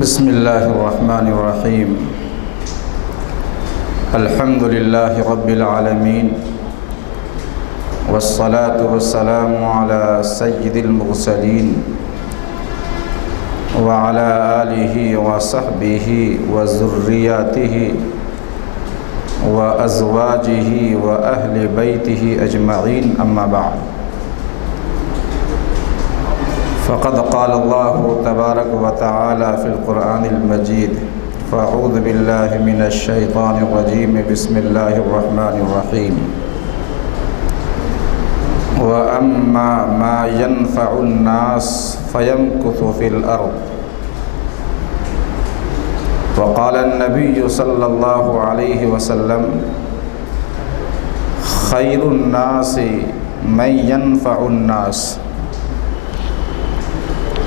بسم اللہ الرحمن الرحیم الحمد للہ رب العالمین والصلاة والسلام علی سید المرسلین وعلی آلہ وصحبہ وذریاتہ وازواجہ واہل بیتہ اجمعین اما بعد فقد قال اللہ تبارک و تعالی فی القرآن المجید فاعوذ باللہ من الشیطان الرجیم بسم اللہ الرحمن الرحیم وَأَمَّا مَا يَنْفَعُ النَّاسَ فَيَمْكُثُ فِي الْأَرْضِ وقال النبی صلی اللہ علیہ وسلم خیر الناس من ينفع الناس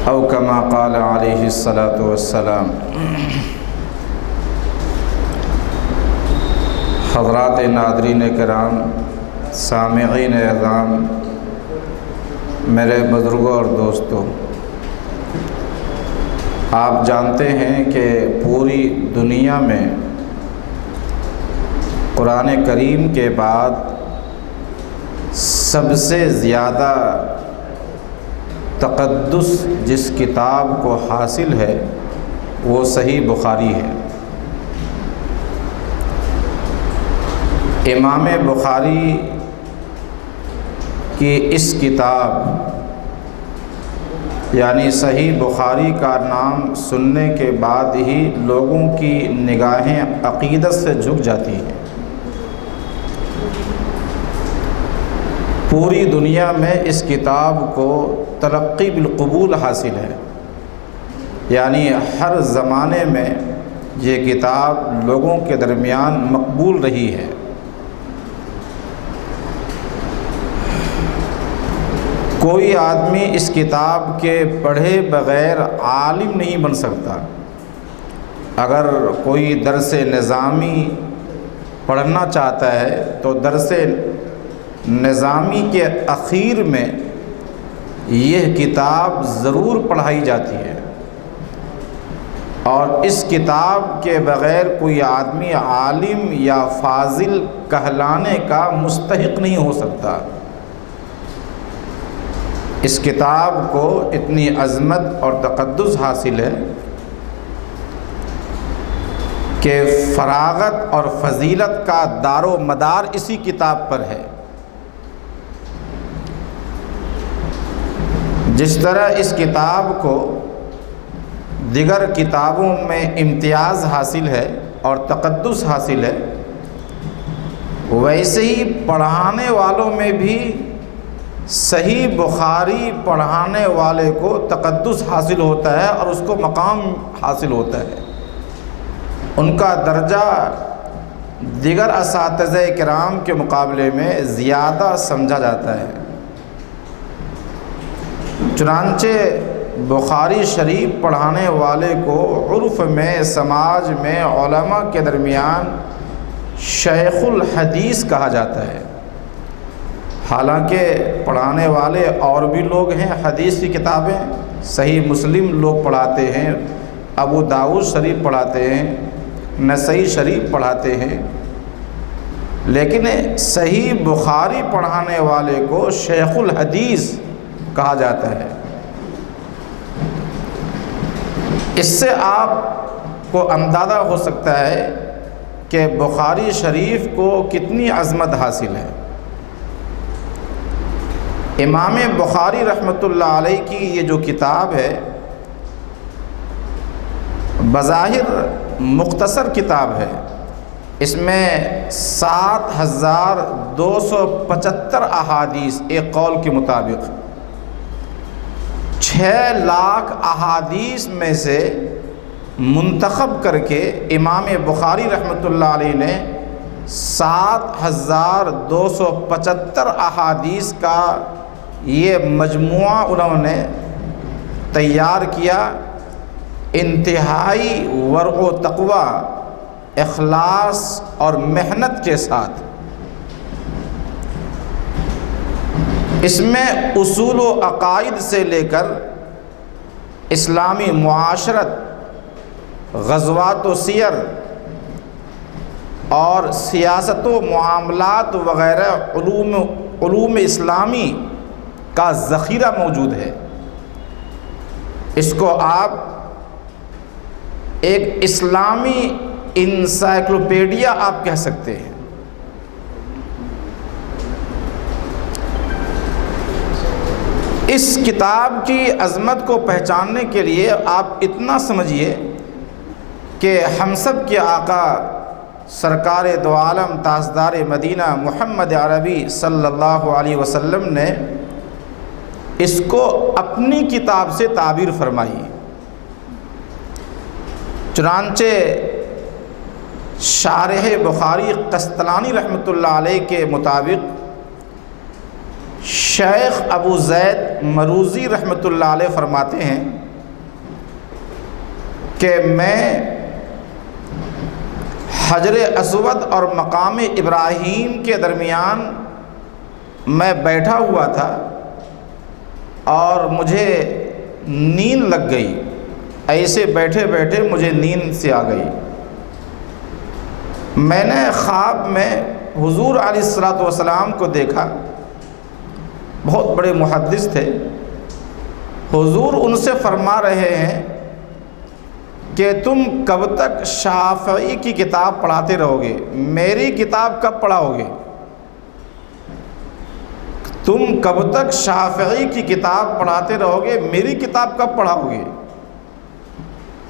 او کما قال علیہ الصلاۃ والسلام۔ حضرات ناظرین کرام، سامعین اعظام، میرے بزرگوں اور دوستوں، آپ جانتے ہیں کہ پوری دنیا میں قرآن کریم کے بعد سب سے زیادہ تقدس جس کتاب کو حاصل ہے وہ صحیح بخاری ہے۔ امام بخاری کی اس کتاب یعنی صحیح بخاری کا نام سننے کے بعد ہی لوگوں کی نگاہیں عقیدت سے جھک جاتی ہیں۔ پوری دنیا میں اس کتاب کو تلقی بالقبول حاصل ہے، یعنی ہر زمانے میں یہ کتاب لوگوں کے درمیان مقبول رہی ہے۔ کوئی آدمی اس کتاب کے پڑھے بغیر عالم نہیں بن سکتا۔ اگر کوئی درس نظامی پڑھنا چاہتا ہے تو درس نظامی کے اخیر میں یہ کتاب ضرور پڑھائی جاتی ہے، اور اس کتاب کے بغیر کوئی آدمی عالم یا فاضل کہلانے کا مستحق نہیں ہو سکتا۔ اس کتاب کو اتنی عظمت اور تقدس حاصل ہے کہ فراغت اور فضیلت کا دار و مدار اسی کتاب پر ہے۔ جس طرح اس کتاب کو دیگر کتابوں میں امتیاز حاصل ہے اور تقدس حاصل ہے، ویسے ہی پڑھانے والوں میں بھی صحیح بخاری پڑھانے والے کو تقدس حاصل ہوتا ہے اور اس کو مقام حاصل ہوتا ہے۔ ان کا درجہ دیگر اساتذہ کرام کے مقابلے میں زیادہ سمجھا جاتا ہے۔ چنانچہ بخاری شریف پڑھانے والے کو عرف میں، سماج میں، علماء کے درمیان شیخ الحدیث کہا جاتا ہے۔ حالانکہ پڑھانے والے اور بھی لوگ ہیں، حدیث کی کتابیں صحیح مسلم لوگ پڑھاتے ہیں، ابو داؤد شریف پڑھاتے ہیں، نسائی شریف پڑھاتے ہیں، لیکن صحیح بخاری پڑھانے والے کو شیخ الحدیث کہا جاتا ہے۔ اس سے آپ کو اندازہ ہو سکتا ہے کہ بخاری شریف کو کتنی عظمت حاصل ہے۔ امام بخاری رحمۃ اللہ علیہ کی یہ جو کتاب ہے، بظاہر مختصر کتاب ہے۔ اس میں 7275 احادیث، ایک قول کے مطابق 6 لاکھ احادیث میں سے منتخب کر کے امام بخاری رحمۃ اللہ علیہ نے 7275 احادیث کا یہ مجموعہ انہوں نے تیار کیا۔ انتہائی ورع و تقوی، اخلاص اور محنت کے ساتھ۔ اس میں اصول و عقائد سے لے کر اسلامی معاشرت، غزوات و سیر اور سیاست و معاملات وغیرہ علوم اسلامی کا ذخیرہ موجود ہے۔ اس کو آپ ایک اسلامی انسائکلوپیڈیا آپ کہہ سکتے ہیں۔ اس کتاب کی عظمت کو پہچاننے کے لیے آپ اتنا سمجھیے کہ ہم سب کے آقا سرکار دو عالم تاجدار مدینہ محمد عربی صلی اللہ علیہ وسلم نے اس کو اپنی کتاب سے تعبیر فرمائی۔ چنانچہ شارح بخاری قسطلانی رحمۃ اللہ علیہ کے مطابق شیخ ابو زید مروزی رحمۃ اللہ علیہ فرماتے ہیں کہ میں حجر اسود اور مقام ابراہیم کے درمیان میں بیٹھا ہوا تھا اور مجھے نیند لگ گئی، ایسے بیٹھے بیٹھے مجھے نیند سے آ گئی۔ میں نے خواب میں حضور علیہ الصلوۃ والسلام کو دیکھا، بہت بڑے محدث تھے۔ حضور ان سے فرما رہے ہیں کہ تم کب تک شافعی کی کتاب پڑھاتے رہو گے، میری کتاب کب پڑھاؤ گے؟ تم کب تک شافعی کی کتاب پڑھاتے رہو گے، میری کتاب کب پڑھاؤ گے؟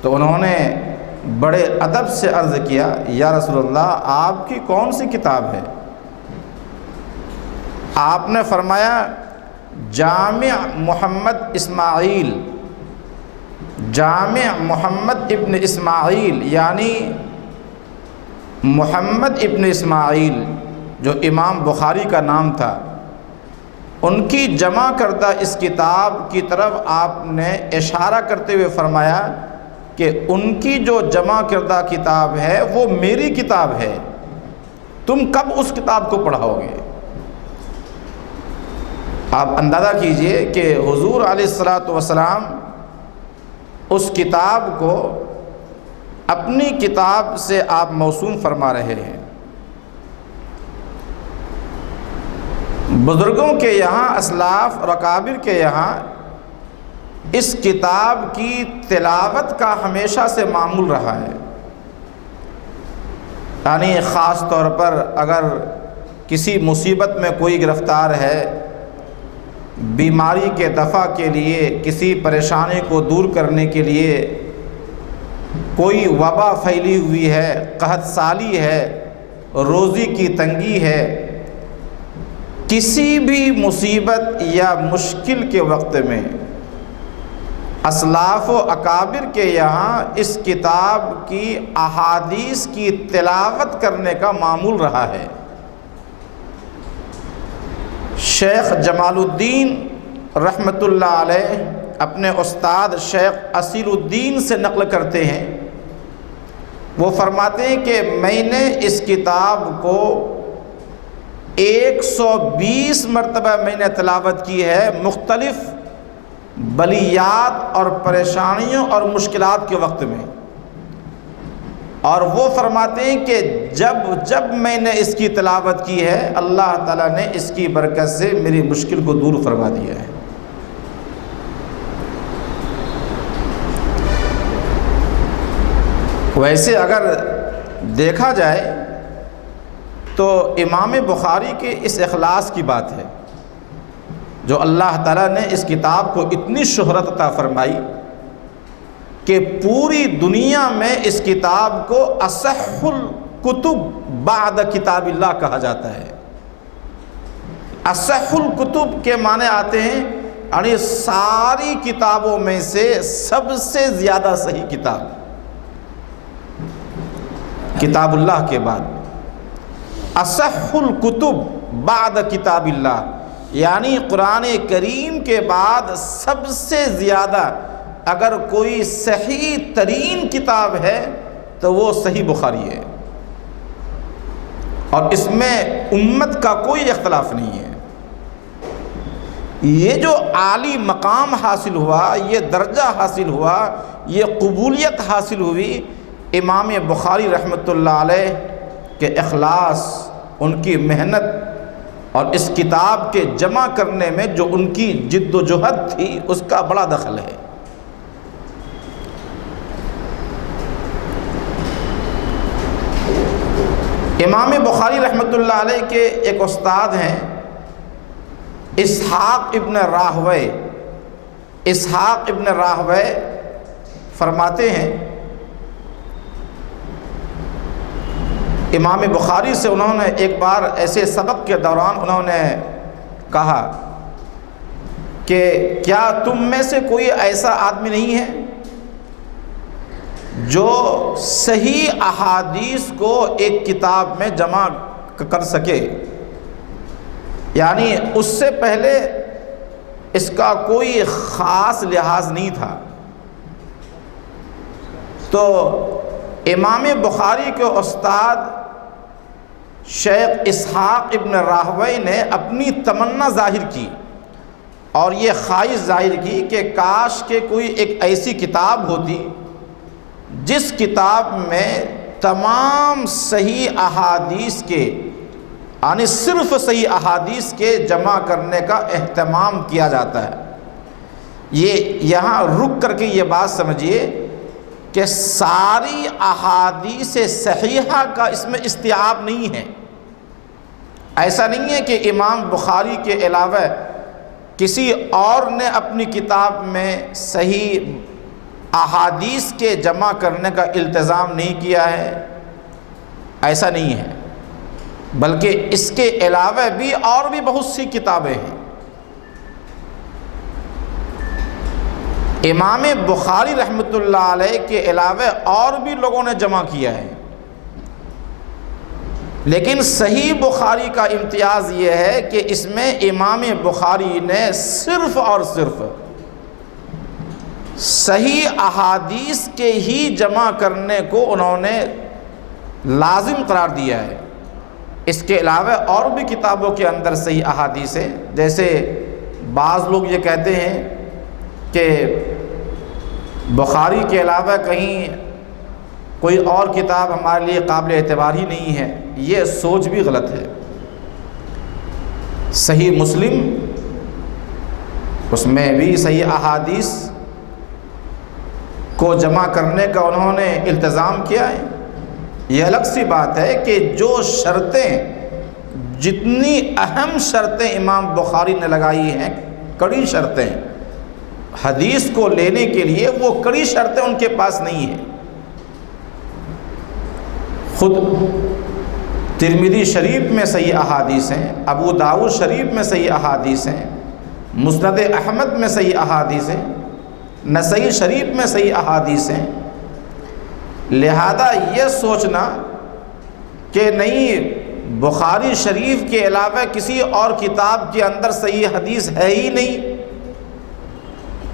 تو انہوں نے بڑے ادب سے عرض کیا، یا رسول اللہ آپ کی کون سی کتاب ہے؟ آپ نے فرمایا جامع محمد اسماعیل، جامع محمد ابن اسماعیل، یعنی محمد ابن اسماعیل جو امام بخاری کا نام تھا، ان کی جمع کردہ اس کتاب کی طرف آپ نے اشارہ کرتے ہوئے فرمایا کہ ان کی جو جمع کردہ کتاب ہے وہ میری کتاب ہے، تم کب اس کتاب کو پڑھاؤ گے؟ آپ اندازہ کیجئے کہ حضور علیہ الصلوۃ والسلام اس کتاب کو اپنی کتاب سے آپ موسوم فرما رہے ہیں۔ بزرگوں کے یہاں، اسلاف اور اکابر کے یہاں اس کتاب کی تلاوت کا ہمیشہ سے معمول رہا ہے، یعنی خاص طور پر اگر کسی مصیبت میں کوئی گرفتار ہے، بیماری کے دفع کے لیے، کسی پریشانی کو دور کرنے کے لیے، کوئی وبا پھیلی ہوئی ہے، قحط سالی ہے، روزی کی تنگی ہے، کسی بھی مصیبت یا مشکل کے وقت میں اسلاف و اکابر کے یہاں اس کتاب کی احادیث کی تلاوت کرنے کا معمول رہا ہے۔ شیخ جمال الدین رحمۃ اللہ علیہ اپنے استاد شیخ اصیل الدین سے نقل کرتے ہیں، وہ فرماتے ہیں کہ میں نے اس کتاب کو 120 مرتبہ میں نے تلاوت کی ہے، مختلف بلیات اور پریشانیوں اور مشکلات کے وقت میں، اور وہ فرماتے ہیں کہ جب میں نے اس کی تلاوت کی ہے، اللہ تعالیٰ نے اس کی برکت سے میری مشکل کو دور فرما دیا ہے۔ ویسے اگر دیکھا جائے تو امام بخاری کے اس اخلاص کی بات ہے جو اللہ تعالیٰ نے اس کتاب کو اتنی شہرت عطا فرمائی کہ پوری دنیا میں اس کتاب کو اصح الکتب بعد کتاب اللہ کہا جاتا ہے۔ اصح الکتب کے معنی آتے ہیں یعنی ساری کتابوں میں سے سب سے زیادہ صحیح کتاب، کتاب اللہ کے بعد اصح الکتب بعد کتاب اللہ، یعنی قرآن کریم کے بعد سب سے زیادہ اگر کوئی صحیح ترین کتاب ہے تو وہ صحیح بخاری ہے، اور اس میں امت کا کوئی اختلاف نہیں ہے۔ یہ جو عالی مقام حاصل ہوا، یہ درجہ حاصل ہوا، یہ قبولیت حاصل ہوئی امام بخاری رحمۃ اللہ علیہ کے اخلاص، ان کی محنت اور اس کتاب کے جمع کرنے میں جو ان کی جد و جہد تھی اس کا بڑا دخل ہے۔ امام بخاری رحمۃ اللہ علیہ کے ایک استاد ہیں اسحاق ابن راہوے۔ اسحاق ابن راہوے فرماتے ہیں امام بخاری سے انہوں نے ایک بار ایسے سبق کے دوران انہوں نے کہا کہ کیا تم میں سے کوئی ایسا آدمی نہیں ہے جو صحیح احادیث کو ایک کتاب میں جمع کر سکے، یعنی اس سے پہلے اس کا کوئی خاص لحاظ نہیں تھا۔ تو امام بخاری کے استاد شیخ اسحاق ابن راہوے نے اپنی تمنا ظاہر کی اور یہ خواہش ظاہر کی کہ کاش کہ کوئی ایک ایسی کتاب ہوتی جس کتاب میں تمام صحیح احادیث کے، یعنی صرف صحیح احادیث کے جمع کرنے کا اہتمام کیا جاتا ہے۔ یہ یہاں رک کر کے یہ بات سمجھیے کہ ساری احادیث صحیحہ کا اس میں استیعاب نہیں ہے۔ ایسا نہیں ہے کہ امام بخاری کے علاوہ کسی اور نے اپنی کتاب میں صحیح احادیث کے جمع کرنے کا التزام نہیں کیا ہے، ایسا نہیں ہے، بلکہ اس کے علاوہ بھی اور بھی بہت سی کتابیں ہیں۔ امام بخاری رحمۃ اللہ علیہ کے علاوہ اور بھی لوگوں نے جمع کیا ہے، لیکن صحیح بخاری کا امتیاز یہ ہے کہ اس میں امام بخاری نے صرف اور صرف صحیح احادیث کے ہی جمع کرنے کو انہوں نے لازم قرار دیا ہے۔ اس کے علاوہ اور بھی کتابوں کے اندر صحیح احادیث ہیں، جیسے بعض لوگ یہ کہتے ہیں کہ بخاری کے علاوہ کہیں کوئی اور کتاب ہمارے لیے قابل اعتبار ہی نہیں ہے، یہ سوچ بھی غلط ہے۔ صحیح مسلم، اس میں بھی صحیح احادیث کو جمع کرنے کا انہوں نے التزام کیا ہے۔ یہ الگ سی بات ہے کہ جو شرطیں، جتنی اہم شرطیں امام بخاری نے لگائی ہیں، کڑی شرطیں حدیث کو لینے کے لیے، وہ کڑی شرطیں ان کے پاس نہیں ہیں۔ خود ترمذی شریف میں صحیح احادیث ہیں، ابو داؤد شریف میں صحیح احادیث ہیں، مسند احمد میں صحیح احادیث ہیں، نسائی شریف میں صحیح احادیث ہیں۔ لہذا یہ سوچنا کہ نہیں بخاری شریف کے علاوہ کسی اور کتاب کے اندر صحیح حدیث ہے ہی نہیں،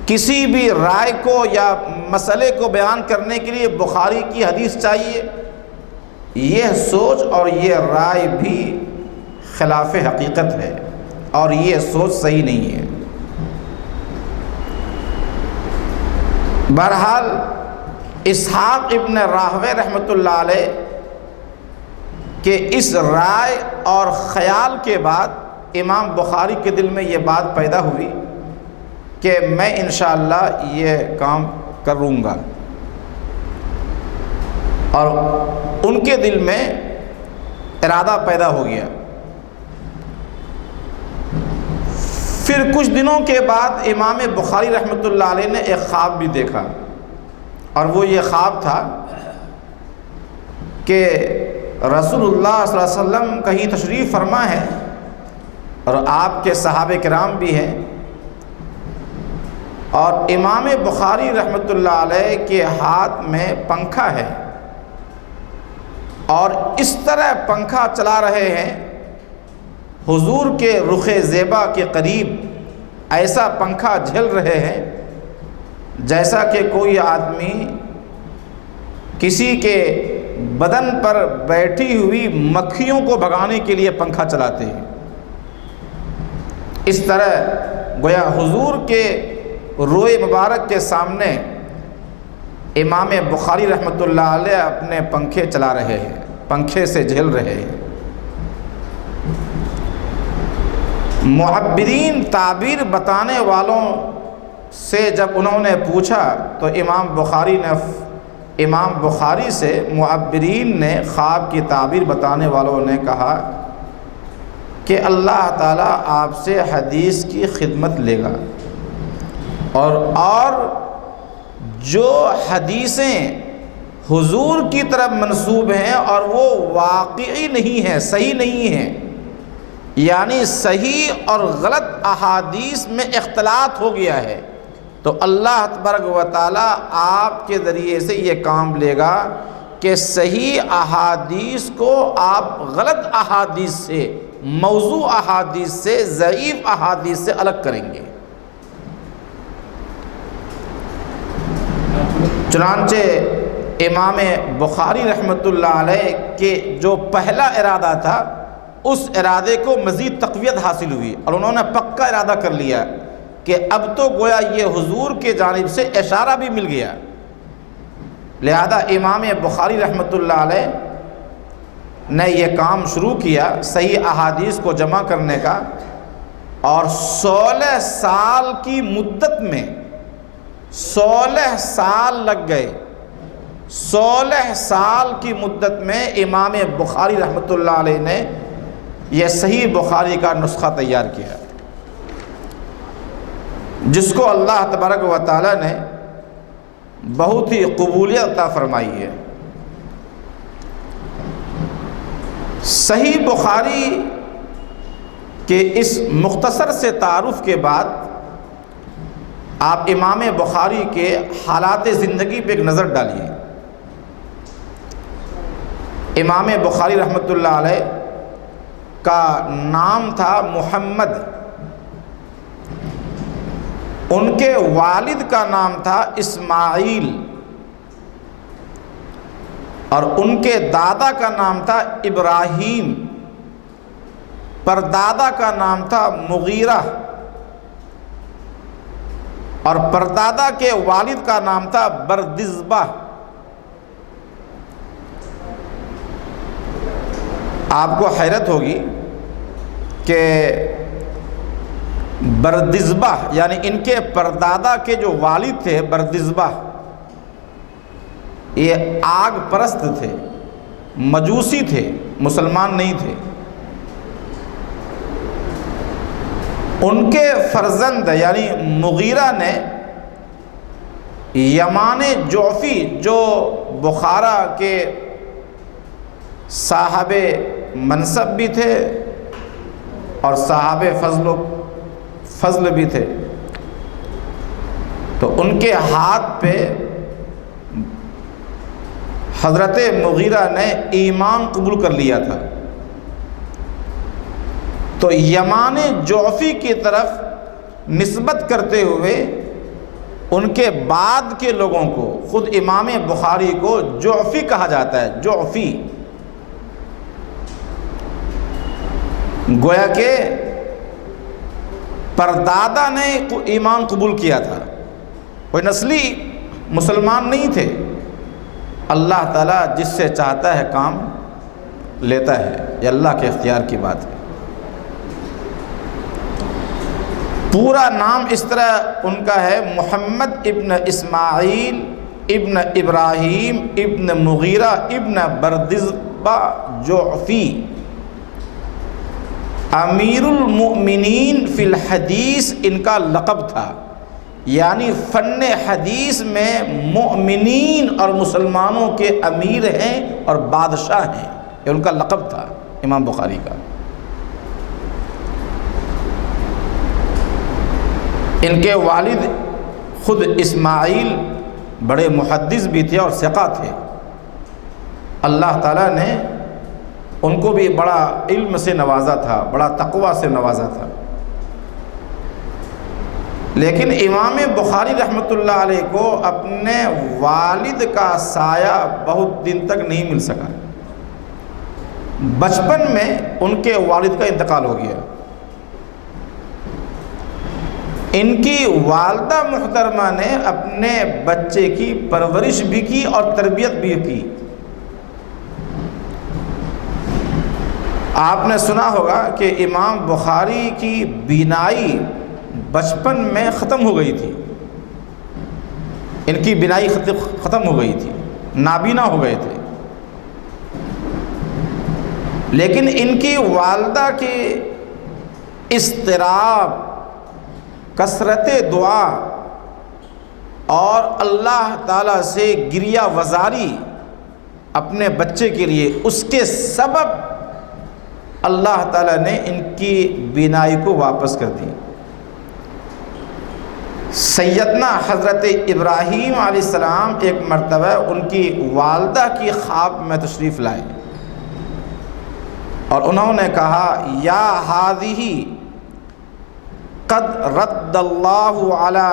کسی بھی رائے کو یا مسئلے کو بیان کرنے کے لیے بخاری کی حدیث چاہیے، یہ سوچ اور یہ رائے بھی خلاف حقیقت ہے اور یہ سوچ صحیح نہیں ہے۔ بہرحال اسحاق ابن راہوے رحمۃ اللہ علیہ کہ اس رائے اور خیال کے بعد امام بخاری کے دل میں یہ بات پیدا ہوئی کہ میں انشاءاللہ یہ کام کروں گا، اور ان کے دل میں ارادہ پیدا ہو گیا۔ پھر کچھ دنوں کے بعد امام بخاری رحمۃ اللہ علیہ نے ایک خواب بھی دیکھا، اور وہ یہ خواب تھا کہ رسول اللہ صلی اللہ علیہ وسلم کہیں تشریف فرما ہے اور آپ کے صحابہ کرام بھی ہیں، اور امام بخاری رحمۃ اللہ علیہ کے ہاتھ میں پنکھا ہے، اور اس طرح پنکھا چلا رہے ہیں حضور کے رخ زیبا کے قریب، ایسا پنکھا جھل رہے ہیں جیسا کہ کوئی آدمی کسی کے بدن پر بیٹھی ہوئی مکھیوں کو بھگانے کے لیے پنکھا چلاتے ہیں۔ اس طرح گویا حضور کے روئے مبارک کے سامنے امام بخاری رحمۃ اللہ علیہ اپنے پنکھے چلا رہے ہیں، پنکھے سے جھیل رہے ہیں۔ معبرین، تعبیر بتانے والوں سے جب انہوں نے پوچھا تو امام بخاری سے معبرین نے، خواب کی تعبیر بتانے والوں نے کہا کہ اللہ تعالیٰ آپ سے حدیث کی خدمت لے گا، اور جو حدیثیں حضور کی طرف منسوب ہیں اور وہ واقعی نہیں ہیں، صحیح نہیں ہیں، یعنی صحیح اور غلط احادیث میں اختلاط ہو گیا ہے، تو اللہ تبارک و تعالیٰ آپ کے ذریعے سے یہ کام لے گا کہ صحیح احادیث کو آپ غلط احادیث سے، موضوع احادیث سے، ضعیف احادیث سے الگ کریں گے۔ چنانچہ امام بخاری رحمۃ اللہ علیہ کے جو پہلا ارادہ تھا، اس ارادے کو مزید تقویت حاصل ہوئی اور انہوں نے پکا ارادہ کر لیا کہ اب تو گویا یہ حضور کے جانب سے اشارہ بھی مل گیا، لہذا امام بخاری رحمۃ اللہ علیہ نے یہ کام شروع کیا صحیح احادیث کو جمع کرنے کا، اور 16 سال کی مدت میں 16 سال لگ گئے۔ 16 سال کی مدت میں امام بخاری رحمۃ اللہ علیہ نے یہ صحیح بخاری کا نسخہ تیار کیا، جس کو اللہ تبارک و تعالیٰ نے بہت ہی قبولیت عطا فرمائی ہے۔ صحیح بخاری کے اس مختصر سے تعارف کے بعد آپ امام بخاری کے حالات زندگی پہ ایک نظر ڈالیے۔ امام بخاری رحمۃ اللہ علیہ کا نام تھا محمد، ان کے والد کا نام تھا اسماعیل، اور ان کے دادا کا نام تھا ابراہیم، پردادا کا نام تھا مغیرہ، اور پردادا کے والد کا نام تھا بردزبہ۔ آپ کو حیرت ہوگی کہ بردزبہ یعنی ان کے پردادا کے جو والد تھے بردزبہ، یہ آگ پرست تھے، مجوسی تھے، مسلمان نہیں تھے۔ ان کے فرزند یعنی مغیرہ نے یمان جعفی، جو بخارا کے صاحب منصب بھی تھے اور صاحب فضل بھی تھے، تو ان کے ہاتھ پہ حضرت مغیرہ نے ایمان قبول کر لیا تھا، تو یمان جعفی کی طرف نسبت کرتے ہوئے ان کے بعد کے لوگوں کو، خود امام بخاری کو جعفی کہا جاتا ہے، جعفی، گویا کہ پردادا نے ایمان قبول کیا تھا، کوئی نسلی مسلمان نہیں تھے۔ اللہ تعالیٰ جس سے چاہتا ہے کام لیتا ہے، یہ اللہ کے اختیار کی بات ہے۔ پورا نام اس طرح ان کا ہے محمد ابن اسماعیل ابن ابراہیم ابن مغیرہ ابن بردزبہ جعفی، امیر المؤمنین فی الحدیث ان کا لقب تھا، یعنی فن حدیث میں مؤمنین اور مسلمانوں کے امیر ہیں اور بادشاہ ہیں، یہ ان کا لقب تھا امام بخاری کا۔ ان کے والد خود اسماعیل بڑے محدث بھی تھے اور ثقہ تھے، اللہ تعالیٰ نے ان کو بھی بڑا علم سے نوازا تھا، بڑا تقوی سے نوازا تھا، لیکن امام بخاری رحمۃ اللہ علیہ کو اپنے والد کا سایہ بہت دن تک نہیں مل سکا۔ بچپن میں ان کے والد کا انتقال ہو گیا، ان کی والدہ محترمہ نے اپنے بچے کی پرورش بھی کی اور تربیت بھی کی۔ آپ نے سنا ہوگا کہ امام بخاری کی بینائی بچپن میں ختم ہو گئی تھی، ان کی بینائی ختم ہو گئی تھی، نابینا ہو گئے تھے، لیکن ان کی والدہ کے اضطراب، کثرت دعا اور اللہ تعالیٰ سے گریہ وزاری اپنے بچے کے لیے، اس کے سبب اللہ تعالیٰ نے ان کی بینائی کو واپس کر دی۔ سیدنا حضرت ابراہیم علیہ السلام ایک مرتبہ ان کی والدہ کی خواب میں تشریف لائے اور انہوں نے کہا، یا ہذہ قد رد اللہ علی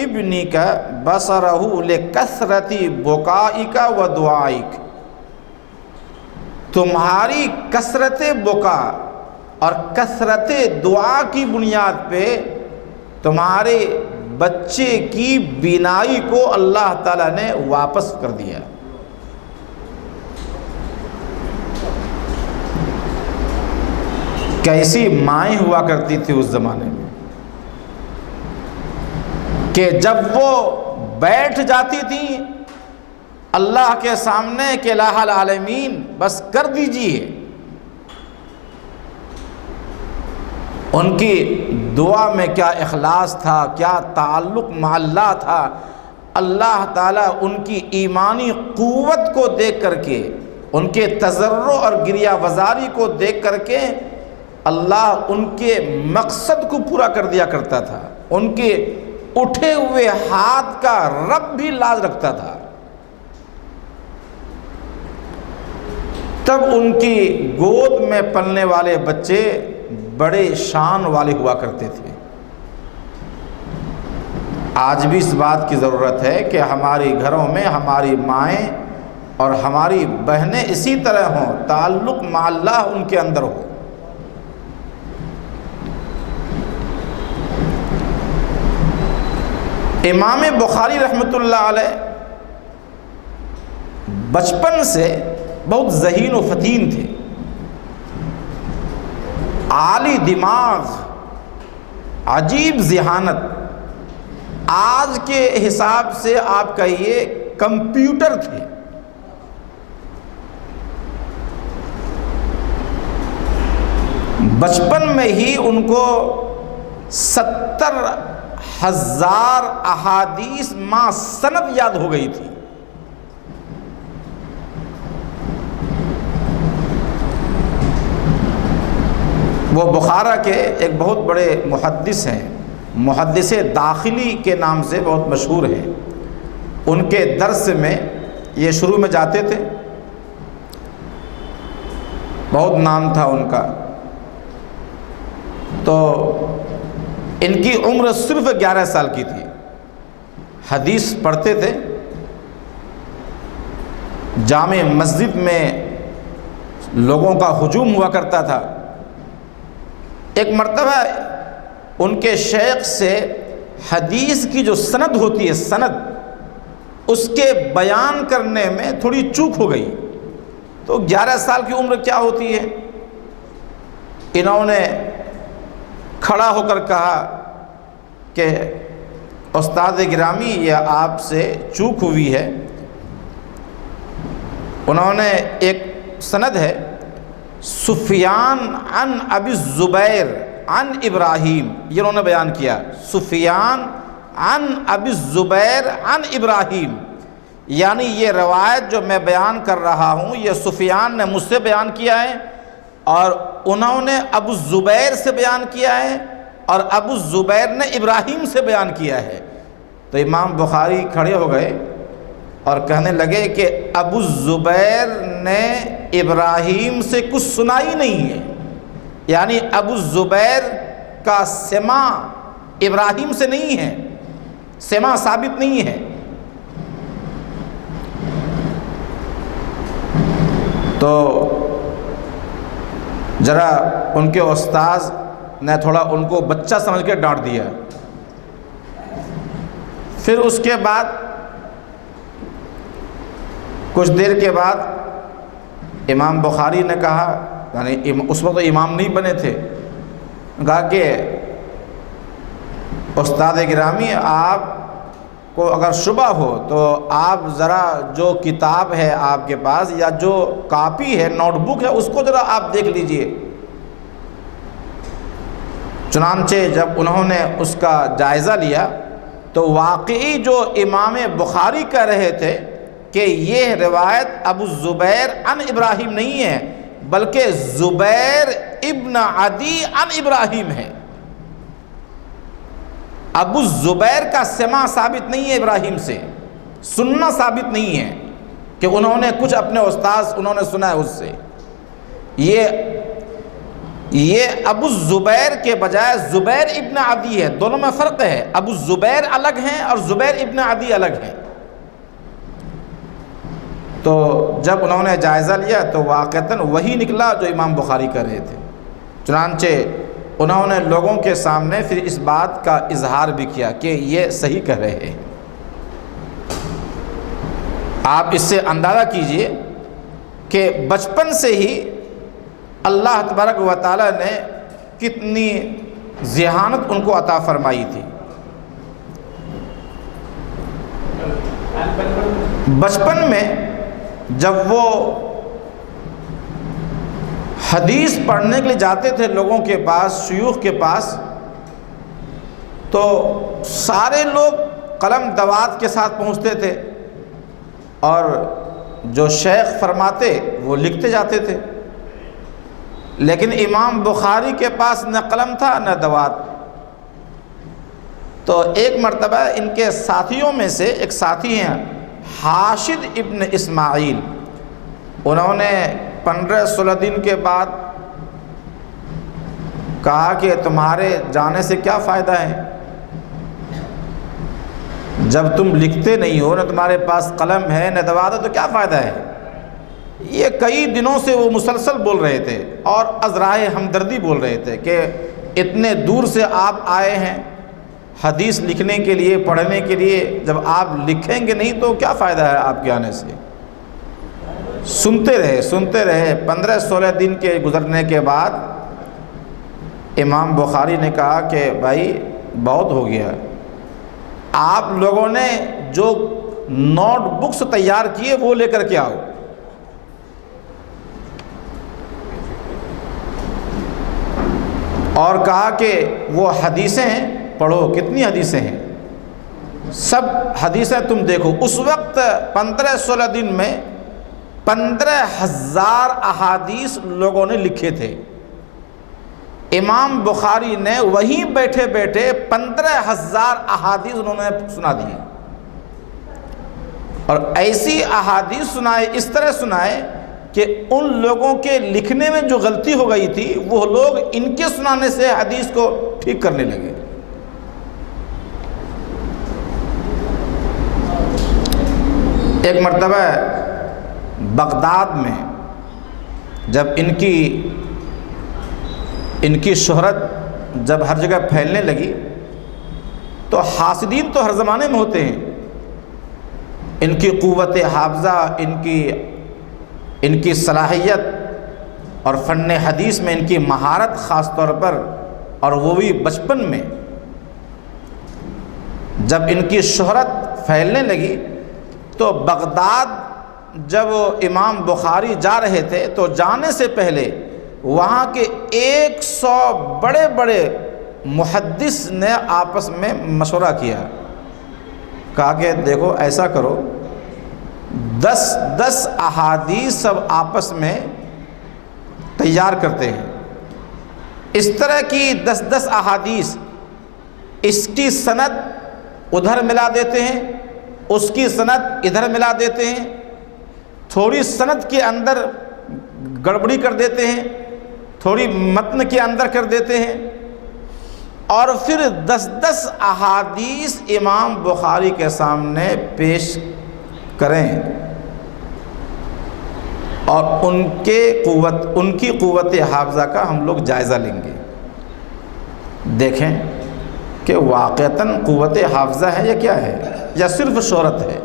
ابنک بصرہ لکثرت بکائک و دعائک، تمہاری کثرت بکا اور کثرت دعا کی بنیاد پہ تمہارے بچے کی بینائی کو اللہ تعالیٰ نے واپس کر دیا۔ کیسی مائیں ہوا کرتی تھی اس زمانے میں کہ جب وہ بیٹھ جاتی تھی اللہ کے سامنے کہ الہ العالمین بس کر دیجئے، ان کی دعا میں کیا اخلاص تھا، کیا تعلق مع اللہ تھا۔ اللہ تعالیٰ ان کی ایمانی قوت کو دیکھ کر کے، ان کے تضرع اور گریہ وزاری کو دیکھ کر کے اللہ ان کے مقصد کو پورا کر دیا کرتا تھا، ان کے اٹھے ہوئے ہاتھ کا رب بھی لاز رکھتا تھا۔ تب ان کی گود میں پلنے والے بچے بڑے شان والے ہوا کرتے تھے۔ آج بھی اس بات کی ضرورت ہے کہ ہمارے گھروں میں ہماری مائیں اور ہماری بہنیں اسی طرح ہوں، تعلق مع اللہ ان کے اندر ہو۔ امام بخاری رحمۃ اللہ علیہ بچپن سے بہت ذہین و فتین تھے، عالی دماغ، عجیب ذہانت، آج کے حساب سے آپ کہیے کمپیوٹر تھے۔ بچپن میں ہی ان کو 70,000 احادیث ما سند یاد ہو گئی تھی۔ وہ بخارا کے ایک بہت بڑے محدث ہیں، محدث داخلی کے نام سے بہت مشہور ہیں۔ ان کے درس میں یہ شروع میں جاتے تھے، بہت نام تھا ان کا، تو ان کی عمر صرف 11 سال کی تھی، حدیث پڑھتے تھے، جامع مسجد میں لوگوں کا ہجوم ہوا کرتا تھا۔ ایک مرتبہ ان کے شیخ سے حدیث کی جو سند ہوتی ہے، سند، اس کے بیان کرنے میں تھوڑی چوک ہو گئی، تو 11 سال کی عمر کیا ہوتی ہے، انہوں نے کھڑا ہو کر کہا کہ استاد گرامی یہ آپ سے چوک ہوئی ہے۔ انہوں نے ایک سند ہے، سفیان عن ابی الزبیر عن ابراہیم، یہ انہوں نے بیان کیا، سفیان عن ابی الزبیر عن ابراہیم، یعنی یہ روایت جو میں بیان کر رہا ہوں یہ سفیان نے مجھ سے بیان کیا ہے اور انہوں نے ابو الزبیر سے بیان کیا ہے اور ابو الزبیر نے ابراہیم سے بیان کیا ہے۔ تو امام بخاری کھڑے ہو گئے اور کہنے لگے کہ ابو الزبیر نے ابراہیم سے کچھ سنا ہی نہیں ہے، یعنی ابو الزبیر کا سماع ابراہیم سے نہیں ہے، سماع ثابت نہیں ہے۔ تو ذرا ان کے استاذ نے تھوڑا ان کو بچہ سمجھ کے ڈانٹ دیا پھر اس کے بعد کچھ دیر کے بعد امام بخاری نے کہا، یعنی اس وقت امام نہیں بنے تھے، کہا کہ استاد گرامی آپ کو اگر شبہ ہو تو آپ ذرا جو کتاب ہے آپ کے پاس یا جو کاپی ہے، نوٹ بک ہے، اس کو ذرا آپ دیکھ لیجئے۔ چنانچہ جب انہوں نے اس کا جائزہ لیا تو واقعی جو امام بخاری کہہ رہے تھے کہ یہ روایت ابو الزبیر عن ابراہیم نہیں ہے بلکہ زبیر ابن عدی عن ابراہیم ہے۔ ابو الزبیر کا سماع ثابت نہیں ہے ابراہیم سے، سننا ثابت نہیں ہے کہ انہوں نے کچھ اپنے استاذ انہوں نے سنا ہے اس سے۔ یہ ابو الزبیر کے بجائے زبیر ابن عدی ہے، دونوں میں فرق ہے، ابو الزبیر الگ ہیں اور زبیر ابن عدی الگ ہیں۔ تو جب انہوں نے جائزہ لیا تو واقعتاً وہی نکلا جو امام بخاری کر رہے تھے۔ چنانچہ انہوں نے لوگوں کے سامنے پھر اس بات کا اظہار بھی کیا کہ یہ صحیح کہہ رہے ہیں۔ آپ اس سے اندازہ کیجئے کہ بچپن سے ہی اللہ تبارک و تعالی نے کتنی ذہانت ان کو عطا فرمائی تھی۔ بچپن میں جب وہ حدیث پڑھنے کے لیے جاتے تھے لوگوں کے پاس، شیوخ کے پاس، تو سارے لوگ قلم دوات کے ساتھ پہنچتے تھے اور جو شیخ فرماتے وہ لکھتے جاتے تھے، لیکن امام بخاری کے پاس نہ قلم تھا نہ دوات۔ تو ایک مرتبہ ان کے ساتھیوں میں سے ایک ساتھی ہیں حاشد ابن اسماعیل، انہوں نے 15-16 دن کے بعد کہا کہ تمہارے جانے سے کیا فائدہ ہے، جب تم لکھتے نہیں ہو، نہ تمہارے پاس قلم ہے نہ دوات ہے، تو کیا فائدہ ہے۔ یہ کئی دنوں سے وہ مسلسل بول رہے تھے اور ازرائے ہمدردی بول رہے تھے کہ اتنے دور سے آپ آئے ہیں حدیث لکھنے کے لیے، پڑھنے کے لیے، جب آپ لکھیں گے نہیں تو کیا فائدہ ہے آپ کے آنے سے۔ سنتے رہے 15-16 دن کے گزرنے کے بعد امام بخاری نے کہا کہ بھائی بہت ہو گیا، آپ لوگوں نے جو نوٹ بکس تیار کیے وہ لے کر کے آؤ۔ اور کہا کہ وہ حدیثیں پڑھو، کتنی حدیثیں ہیں، سب حدیثیں تم دیکھو۔ اس وقت 15-16 دن میں 15,000 احادیث لوگوں نے لکھے تھے۔ امام بخاری نے وہیں بیٹھے بیٹھے 15,000 احادیث انہوں نے سنا دیے، اور ایسی احادیث سنائے، اس طرح سنائے کہ ان لوگوں کے لکھنے میں جو غلطی ہو گئی تھی وہ لوگ ان کے سنانے سے حدیث کو ٹھیک کرنے لگے۔ ایک مرتبہ بغداد میں جب ان کی شہرت جب ہر جگہ پھیلنے لگی تو حاسدین تو ہر زمانے میں ہوتے ہیں، ان کی قوت حافظہ، ان کی صلاحیت اور فن حدیث میں ان کی مہارت خاص طور پر، اور وہ بھی بچپن میں، جب ان کی شہرت پھیلنے لگی تو بغداد جب امام بخاری جا رہے تھے تو جانے سے پہلے وہاں کے 100 بڑے بڑے محدث نے آپس میں مشورہ کیا، کہا کہ دیکھو ایسا کرو، 10 احادیث سب آپس میں تیار کرتے ہیں، اس طرح کی 10 احادیث، اس کی سند ادھر ملا دیتے ہیں، اس کی سند ادھر ملا دیتے ہیں، تھوڑی سند کے اندر گڑبڑی کر دیتے ہیں، تھوڑی متن کے اندر کر دیتے ہیں، اور پھر 10 احادیث امام بخاری کے سامنے پیش کریں اور ان کی قوت حافظہ کا ہم لوگ جائزہ لیں گے۔ دیکھیں کہ واقعتاً قوت حافظہ ہے یا کیا ہے، یا صرف شہرت ہے؟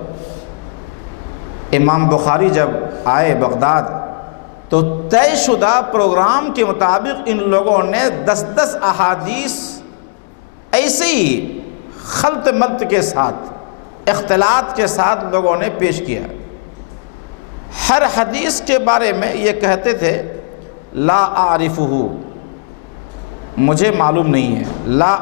امام بخاری جب آئے بغداد تو طے شدہ پروگرام کے مطابق ان لوگوں نے 10 احادیث ایسے ہی خلط ملط کے ساتھ، اختلاط کے ساتھ لوگوں نے پیش کیا۔ ہر حدیث کے بارے میں یہ کہتے تھے لا اعرفہ، مجھے معلوم نہیں ہے، لا